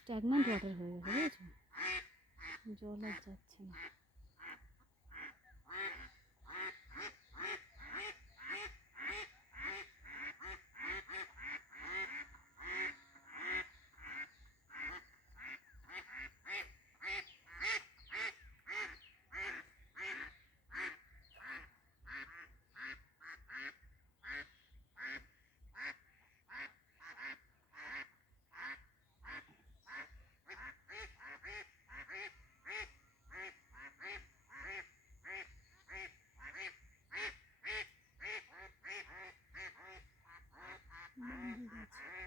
Stagnant water হয়ে গেছে বুঝেছ? জল আর যাচ্ছে না। Mm-hmm.